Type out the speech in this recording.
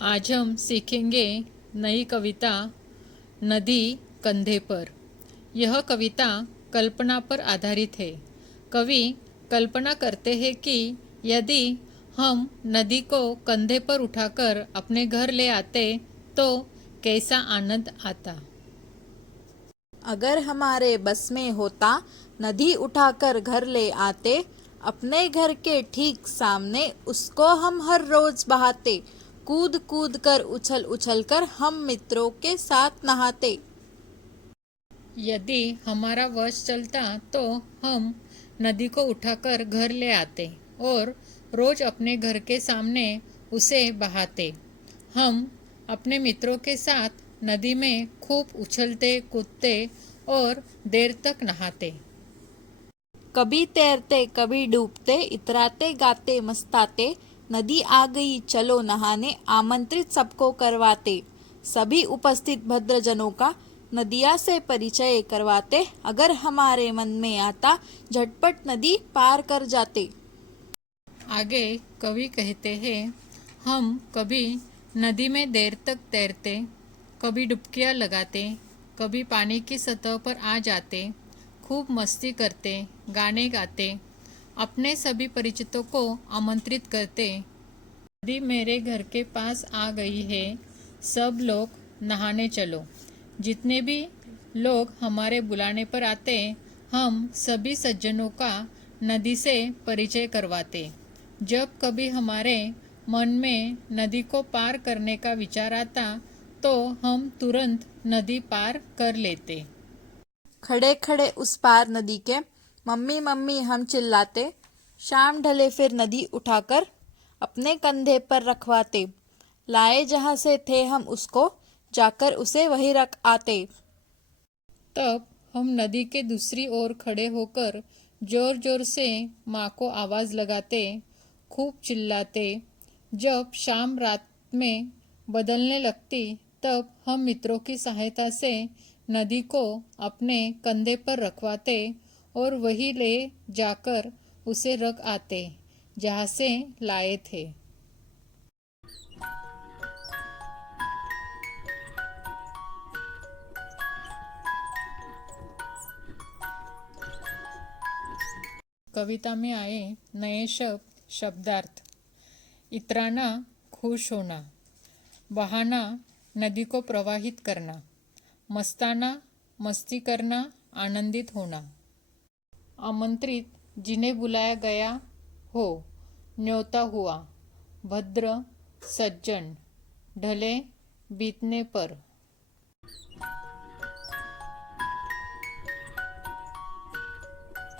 आज हम सीखेंगे नई कविता नदी कंधे पर। यह कविता कल्पना पर आधारित है। कवि कल्पना करते हैं कि यदि हम नदी को कंधे पर उठाकर अपने घर ले आते तो कैसा आनंद आता। अगर हमारे बस में होता नदी उठाकर घर ले आते, अपने घर के ठीक सामने उसको हम हर रोज बहाते, कूद कूद कर उछल उछल कर हम मित्रों के साथ नहाते। यदि हमारा वश चलता तो हम नदी को उठाकर घर ले आते और रोज अपने घर के सामने उसे बहाते। हम अपने मित्रों के साथ नदी में खूब उछलते कूदते और देर तक नहाते। कभी तैरते कभी डूबते, इतराते गाते मस्ताते, नदी आ गई चलो नहाने, आमंत्रित सबको करवाते। सभी उपस्थित भद्रजनों का नदिया से परिचय करवाते, अगर हमारे मन में आता झटपट नदी पार कर जाते। आगे कवि कहते हैं, हम कभी नदी में देर तक तैरते, कभी डुबकियां लगाते, कभी पानी की सतह पर आ जाते, खूब मस्ती करते, गाने गाते, अपने सभी परिचितों को आमंत्रित करते। नदी मेरे घर के पास आ गई है, सब लोग नहाने चलो। जितने भी लोग हमारे बुलाने पर आते, हम सभी सज्जनों का नदी से परिचय करवाते। जब कभी हमारे मन में नदी को पार करने का विचार आता तो हम तुरंत नदी पार कर लेते। खड़े खड़े उस पार नदी के मम्मी मम्मी हम चिल्लाते, शाम ढले फिर नदी उठाकर अपने कंधे पर रखवाते, लाए जहाँ से थे हम उसको जाकर उसे वहीं रख आते। तब हम नदी के दूसरी ओर खड़े होकर जोर जोर से माँ को आवाज़ लगाते, खूब चिल्लाते। जब शाम रात में बदलने लगती तब हम मित्रों की सहायता से नदी को अपने कंधे पर रखवाते और वही ले जाकर उसे रख आते जहाँ से लाए थे। कविता में आए नए शब्दार्थ। इतराना खुश होना, बहाना नदी को प्रवाहित करना, मस्ताना मस्ती करना आनंदित होना, आमंत्रित जिन्हें बुलाया गया हो, न्योता हुआ, भद्र सज्जन, ढले बीतने पर।